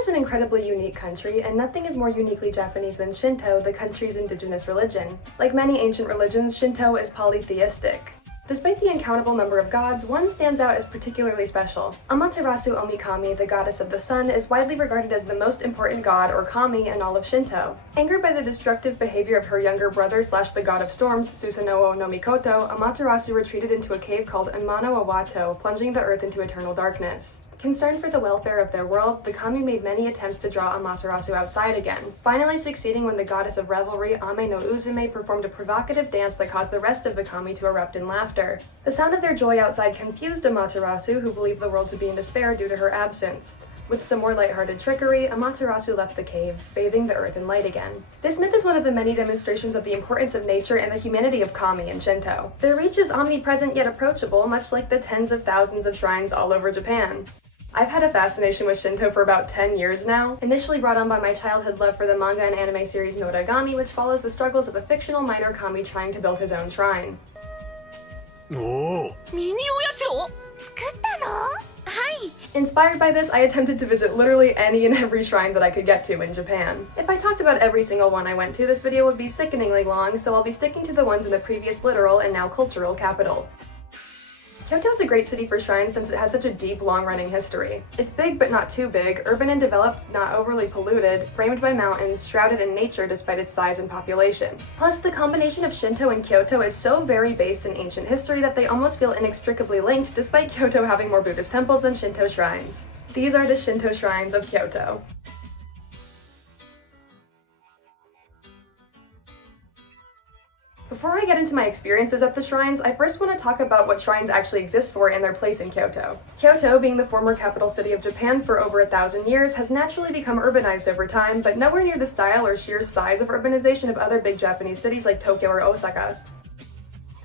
is an incredibly unique country, and nothing is more uniquely Japanese than Shinto, the country's indigenous religion. Like many ancient religions, Shinto is polytheistic. Despite the uncountable number of gods, one stands out as particularly special. Amaterasu Omikami, the goddess of the sun, is widely regarded as the most important god, or kami, in all of Shinto. Angered by the destructive behavior of her younger brother / the god of storms, Susanoo no Mikoto, Amaterasu retreated into a cave called Umano Awato, plunging the earth into eternal darkness. Concerned for the welfare of their world, the kami made many attempts to draw Amaterasu outside again, finally succeeding when the goddess of revelry, Ame no Uzume, performed a provocative dance that caused the rest of the kami to erupt in laughter. The sound of their joy outside confused Amaterasu, who believed the world to be in despair due to her absence. With some more lighthearted trickery, Amaterasu left the cave, bathing the earth in light again. This myth is one of the many demonstrations of the importance of nature and the humanity of kami in Shinto. Their reach is omnipresent yet approachable, much like the tens of thousands of shrines all over Japan. I've had a fascination with Shinto for about 10 years now, initially brought on by my childhood love for the manga and anime series Noragami, which follows the struggles of a fictional minor kami trying to build his own shrine. Inspired by this, I attempted to visit literally any and every shrine that I could get to in Japan. If I talked about every single one I went to, this video would be sickeningly long, so I'll be sticking to the ones in the previous literal and now cultural capital. Kyoto is a great city for shrines since it has such a deep, long-running history. It's big but not too big, urban and developed, not overly polluted, framed by mountains, shrouded in nature despite its size and population. Plus, the combination of Shinto and Kyoto is so very based in ancient history that they almost feel inextricably linked, despite Kyoto having more Buddhist temples than Shinto shrines. These are the Shinto shrines of Kyoto. Before I get into my experiences at the shrines, I first want to talk about what shrines actually exist for and their place in Kyoto. Kyoto, being the former capital city of Japan for over 1,000 years, has naturally become urbanized over time, but nowhere near the style or sheer size of urbanization of other big Japanese cities like Tokyo or Osaka.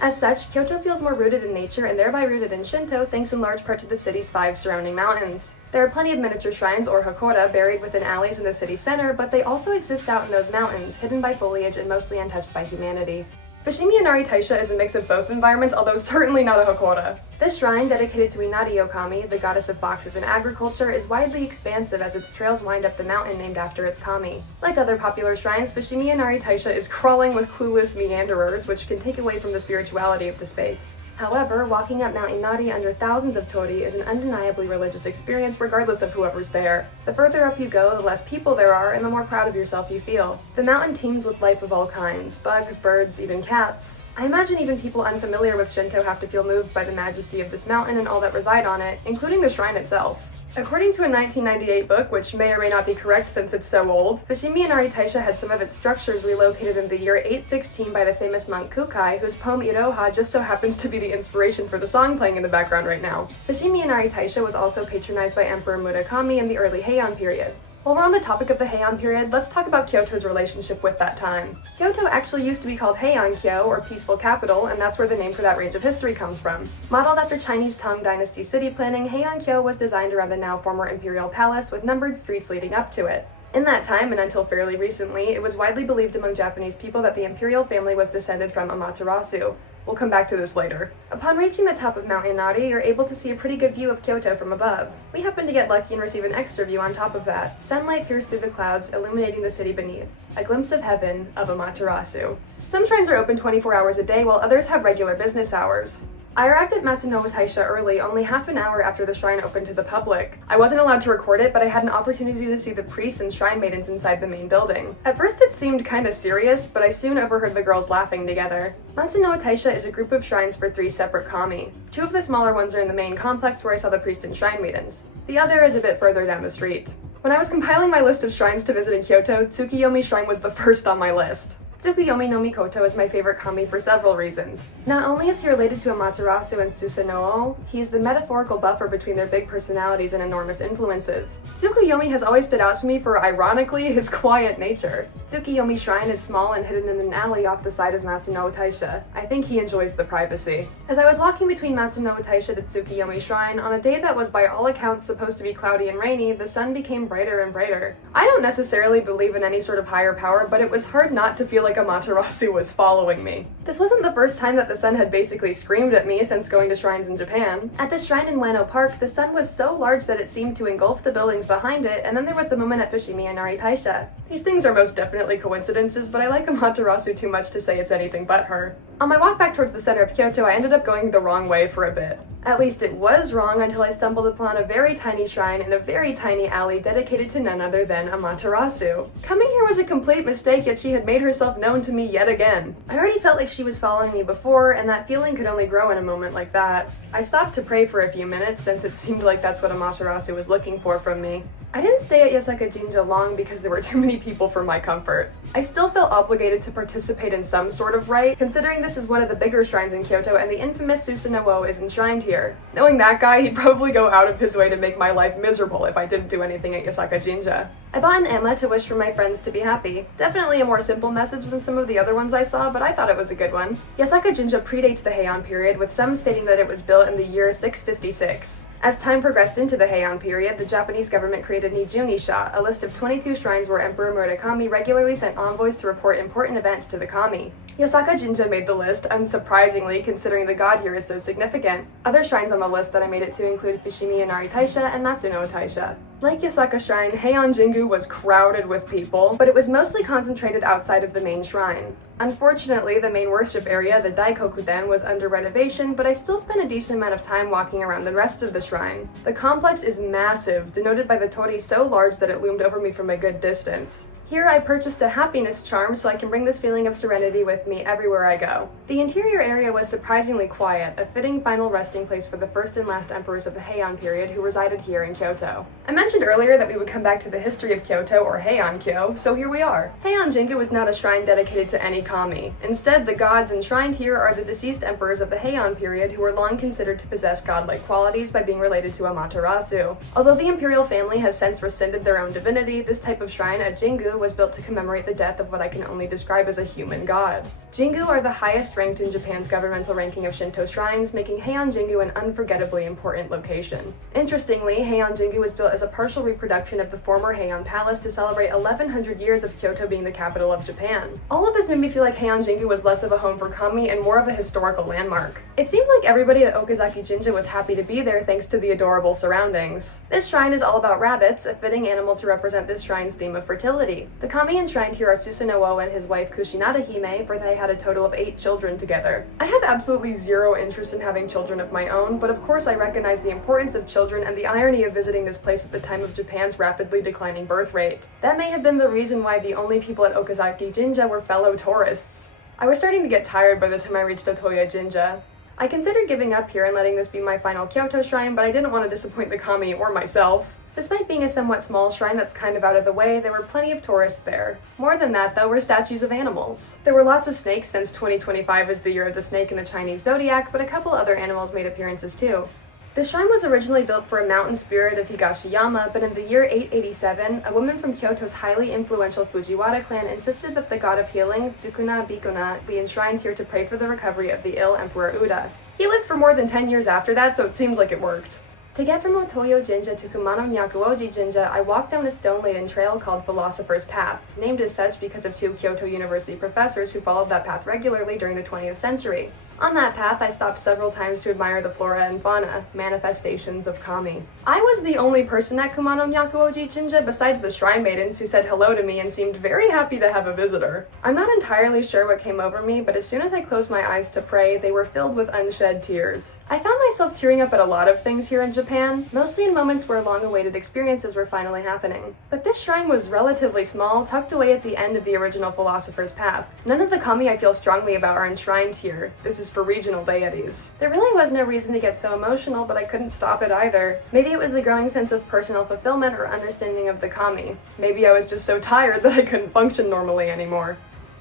As such, Kyoto feels more rooted in nature and thereby rooted in Shinto thanks in large part to the city's 5 surrounding mountains. There are plenty of miniature shrines or hakora buried within alleys in the city center, but they also exist out in those mountains, hidden by foliage and mostly untouched by humanity. Fushimi Inari Taisha is a mix of both environments, although certainly not a hakora. This shrine, dedicated to Inari Okami, the goddess of foxes and agriculture, is widely expansive as its trails wind up the mountain named after its kami. Like other popular shrines, Fushimi Inari Taisha is crawling with clueless meanderers, which can take away from the spirituality of the space. However, walking up Mount Inari under thousands of torii is an undeniably religious experience regardless of whoever's there. The further up you go, the less people there are, and the more proud of yourself you feel. The mountain teems with life of all kinds, bugs, birds, even cats. I imagine even people unfamiliar with Shinto have to feel moved by the majesty of this mountain and all that reside on it, including the shrine itself. According to a 1998 book, which may or may not be correct since it's so old, Fushimi Inari Taisha had some of its structures relocated in the year 816 by the famous monk Kukai, whose poem Iroha just so happens to be the inspiration for the song playing in the background right now. Fushimi Inari Taisha was also patronized by Emperor Murakami in the early Heian period. While we're on the topic of the Heian period, let's talk about Kyoto's relationship with that time. Kyoto actually used to be called Heian-kyo, or Peaceful Capital, and that's where the name for that range of history comes from. Modeled after Chinese Tang Dynasty city planning, Heian-kyo was designed around the now former imperial palace with numbered streets leading up to it. In that time, and until fairly recently, it was widely believed among Japanese people that the imperial family was descended from Amaterasu. We'll come back to this later. Upon reaching the top of Mount Inari, you're able to see a pretty good view of Kyoto from above. We happen to get lucky and receive an extra view on top of that. Sunlight pierced through the clouds, illuminating the city beneath. A glimpse of heaven of Amaterasu. Some shrines are open 24 hours a day, while others have regular business hours. I arrived at Matsunoo Taisha early, only half an hour after the shrine opened to the public. I wasn't allowed to record it, but I had an opportunity to see the priests and shrine maidens inside the main building. At first it seemed kinda serious, but I soon overheard the girls laughing together. Matsunoo Taisha is a group of shrines for 3 separate kami. 2 of the smaller ones are in the main complex where I saw the priest and shrine maidens. The other is a bit further down the street. When I was compiling my list of shrines to visit in Kyoto, Tsukiyomi Shrine was the first on my list. Tsukiyomi no Mikoto is my favorite kami for several reasons. Not only is he related to Amaterasu and Susanoo, he's the metaphorical buffer between their big personalities and enormous influences. Tsukiyomi has always stood out to me for, ironically, his quiet nature. Tsukiyomi Shrine is small and hidden in an alley off the side of Matsunoo Taisha. I think he enjoys the privacy. As I was walking between Matsunoo Taisha to Tsukiyomi Shrine, on a day that was by all accounts supposed to be cloudy and rainy, the sun became brighter and brighter. I don't necessarily believe in any sort of higher power, but it was hard not to feel like like Amaterasu was following me. This wasn't the first time that the sun had basically screamed at me since going to shrines in Japan. At the shrine in Wano Park, the sun was so large that it seemed to engulf the buildings behind it, and then there was the moment at Fushimi Inari Taisha. These things are most definitely coincidences, but I like Amaterasu too much to say it's anything but her. On my walk back towards the center of Kyoto, I ended up going the wrong way for a bit. At least it was wrong until I stumbled upon a very tiny shrine in a very tiny alley dedicated to none other than Amaterasu. Coming here was a complete mistake, yet she had made herself known to me yet again. I already felt like she was following me before, and that feeling could only grow in a moment like that. I stopped to pray for a few minutes, since it seemed like that's what Amaterasu was looking for from me. I didn't stay at Yasaka Jinja long because there were too many people for my comfort. I still felt obligated to participate in some sort of rite, considering this is one of the bigger shrines in Kyoto and the infamous Susanoo is enshrined here. Knowing that guy, he'd probably go out of his way to make my life miserable if I didn't do anything at Yasaka Jinja. I bought an emma to wish for my friends to be happy. Definitely a more simple message than some of the other ones I saw, but I thought it was a good one. Yasaka Jinja predates the Heian period, with some stating that it was built in the year 656. As time progressed into the Heian period, the Japanese government created Nijunisha, a list of 22 shrines where Emperor Murakami regularly sent envoys to report important events to the kami. Yasaka Jinja made the list, unsurprisingly, considering the god here is so significant. Other shrines on the list that I made it to include Fushimi Inari Taisha and Matsunoo Taisha. Like Yasaka Shrine, Heian Jingu was crowded with people, but it was mostly concentrated outside of the main shrine. Unfortunately, the main worship area, the Daikokuden, was under renovation, but I still spent a decent amount of time walking around the rest of the shrine. The complex is massive, denoted by the torii so large that it loomed over me from a good distance. Here I purchased a happiness charm so I can bring this feeling of serenity with me everywhere I go. The interior area was surprisingly quiet, a fitting final resting place for the first and last emperors of the Heian period who resided here in Kyoto. I mentioned earlier that we would come back to the history of Kyoto, or Heian-kyo, so here we are. Heian Jingu was not a shrine dedicated to any kami. Instead, the gods enshrined here are the deceased emperors of the Heian period who were long considered to possess godlike qualities by being related to Amaterasu. Although the imperial family has since rescinded their own divinity, this type of shrine at Jingu was built to commemorate the death of what I can only describe as a human god. Jingu are the highest ranked in Japan's governmental ranking of Shinto shrines, making Heian Jingu an unforgettably important location. Interestingly, Heian Jingu was built as a partial reproduction of the former Heian Palace to celebrate 1100 years of Kyoto being the capital of Japan. All of this made me feel like Heian Jingu was less of a home for kami and more of a historical landmark. It seemed like everybody at Okazaki Jinja was happy to be there thanks to the adorable surroundings. This shrine is all about rabbits, a fitting animal to represent this shrine's theme of fertility. The kami enshrined here are Susanoo and his wife Kushinada Hime, for they had a total of 8 children together. I have absolutely zero interest in having children of my own, but of course I recognize the importance of children and the irony of visiting this place at the time of Japan's rapidly declining birth rate. That may have been the reason why the only people at Okazaki Jinja were fellow tourists. I was starting to get tired by the time I reached Otoyo Jinja. I considered giving up here and letting this be my final Kyoto shrine, but I didn't want to disappoint the kami or myself. Despite being a somewhat small shrine that's kind of out of the way, there were plenty of tourists there. More than that, though, were statues of animals. There were lots of snakes since 2025 is the year of the snake in the Chinese zodiac, but a couple other animals made appearances too. The shrine was originally built for a mountain spirit of Higashiyama, but in the year 887, a woman from Kyoto's highly influential Fujiwara clan insisted that the god of healing, Tsukuna Bikuna, be enshrined here to pray for the recovery of the ill Emperor Uda. He lived for more than 10 years after that, so it seems like it worked. To get from Otoyo Jinja to Kumano Nyakuoji Jinja, I walked down a stone-laden trail called Philosopher's Path, named as such because of 2 Kyoto University professors who followed that path regularly during the 20th century. On that path, I stopped several times to admire the flora and fauna, manifestations of kami. I was the only person at Kumano Nyakuoji Jinja besides the shrine maidens who said hello to me and seemed very happy to have a visitor. I'm not entirely sure what came over me, but as soon as I closed my eyes to pray, they were filled with unshed tears. I found myself tearing up at a lot of things here in Japan, mostly in moments where long-awaited experiences were finally happening. But this shrine was relatively small, tucked away at the end of the original Philosopher's Path. None of the kami I feel strongly about are enshrined here. This is for regional deities. There really was no reason to get so emotional, but I couldn't stop it either. Maybe it was the growing sense of personal fulfillment or understanding of the kami. Maybe I was just so tired that I couldn't function normally anymore.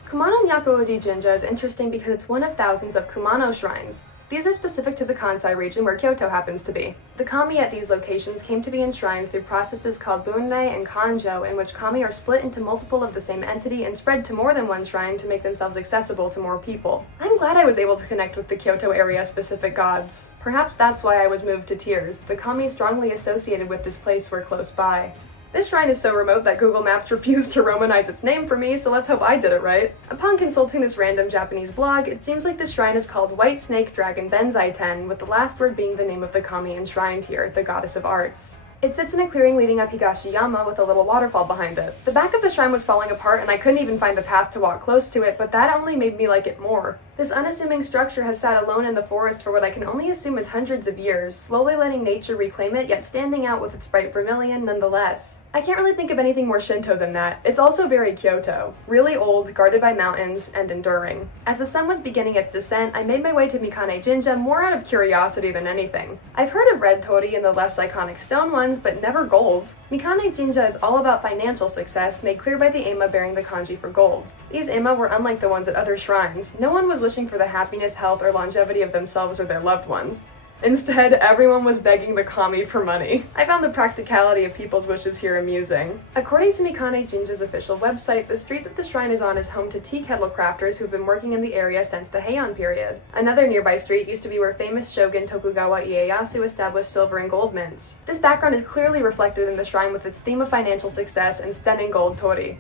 Kumano Nyakuoji Jinja is interesting because it's one of thousands of Kumano shrines. These are specific to the Kansai region where Kyoto happens to be. The kami at these locations came to be enshrined through processes called bunrei and kanjo, in which kami are split into multiple of the same entity and spread to more than one shrine to make themselves accessible to more people. I'm glad I was able to connect with the Kyoto area specific gods. Perhaps that's why I was moved to tears. The kami strongly associated with this place were close by. This shrine is so remote that Google Maps refused to romanize its name for me, so let's hope I did it right. Upon consulting this random Japanese blog, it seems like this shrine is called White Snake Dragon Benzaiten, with the last word being the name of the kami enshrined here, the goddess of arts. It sits in a clearing leading up Higashiyama with a little waterfall behind it. The back of the shrine was falling apart and I couldn't even find the path to walk close to it, but that only made me like it more. This unassuming structure has sat alone in the forest for what I can only assume is hundreds of years, slowly letting nature reclaim it, yet standing out with its bright vermilion nonetheless. I can't really think of anything more Shinto than that. It's also very Kyoto. Really old, guarded by mountains, and enduring. As the sun was beginning its descent, I made my way to Mikane Jinja more out of curiosity than anything. I've heard of red torii and the less iconic stone ones, but never gold. Mikane Jinja is all about financial success, made clear by the ema bearing the kanji for gold. These ema were unlike the ones at other shrines. No one was wishing for the happiness, health, or longevity of themselves or their loved ones. Instead, everyone was begging the kami for money. I found the practicality of people's wishes here amusing. According to Mikane Jinja's official website, the street that the shrine is on is home to tea kettle crafters who've been working in the area since the Heian period. Another nearby street used to be where famous shogun Tokugawa Ieyasu established silver and gold mints. This background is clearly reflected in the shrine with its theme of financial success and stunning gold torii.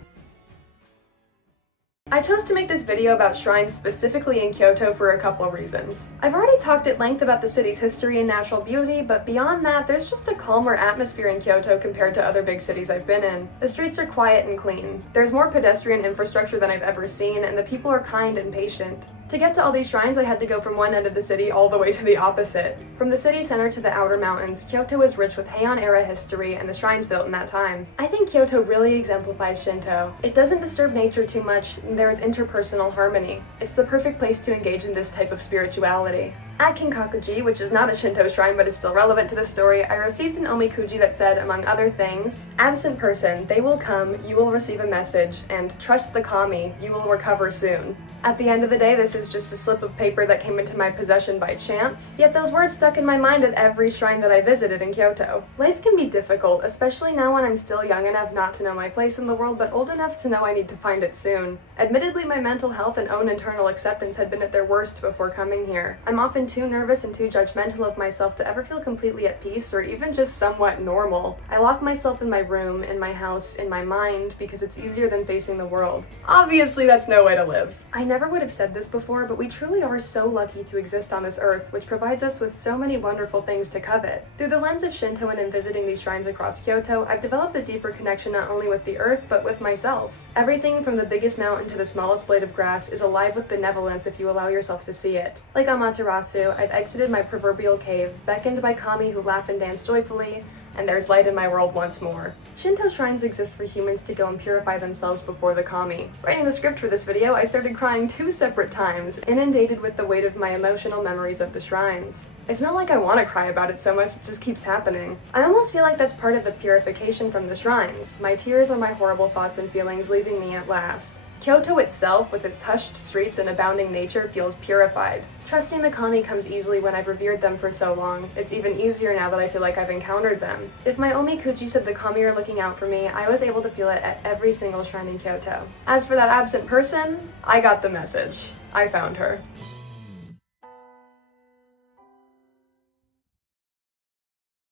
I chose to make this video about shrines specifically in Kyoto for a couple of reasons. I've already talked at length about the city's history and natural beauty, but beyond that, there's just a calmer atmosphere in Kyoto compared to other big cities I've been in. The streets are quiet and clean. There's more pedestrian infrastructure than I've ever seen, and the people are kind and patient. To get to all these shrines, I had to go from one end of the city all the way to the opposite. From the city center to the outer mountains, Kyoto is rich with Heian-era history and the shrines built in that time. I think Kyoto really exemplifies Shinto. It doesn't disturb nature too much, and there is interpersonal harmony. It's the perfect place to engage in this type of spirituality. At Kinkakuji, which is not a Shinto shrine but is still relevant to the story, I received an omikuji that said, among other things, "Absent person, they will come, you will receive a message, and trust the kami, you will recover soon." At the end of the day, this is just a slip of paper that came into my possession by chance, yet those words stuck in my mind at every shrine that I visited in Kyoto. Life can be difficult, especially now when I'm still young enough not to know my place in the world, but old enough to know I need to find it soon. Admittedly, my mental health and own internal acceptance had been at their worst before coming here. I'm often too nervous and too judgmental of myself to ever feel completely at peace or even just somewhat normal. I lock myself in my room, in my house, in my mind, because it's easier than facing the world. Obviously, that's no way to live. I never would have said this before, but we truly are so lucky to exist on this earth, which provides us with so many wonderful things to covet. Through the lens of Shinto and in visiting these shrines across Kyoto, I've developed a deeper connection not only with the earth, but with myself. Everything from the biggest mountain to the smallest blade of grass is alive with benevolence if you allow yourself to see it. Like Amaterasu, I've exited my proverbial cave, beckoned by kami who laugh and dance joyfully, and there's light in my world once more. Shinto shrines exist for humans to go and purify themselves before the kami. Writing the script for this video, I started crying 2 separate times, inundated with the weight of my emotional memories of the shrines. It's not like I want to cry about it so much, it just keeps happening. I almost feel like that's part of the purification from the shrines. My tears are my horrible thoughts and feelings leaving me at last. Kyoto itself, with its hushed streets and abounding nature, feels purified. Trusting the kami comes easily when I've revered them for so long. It's even easier now that I feel like I've encountered them. If my omikuji said the kami are looking out for me, I was able to feel it at every single shrine in Kyoto. As for that absent person, I got the message. I found her.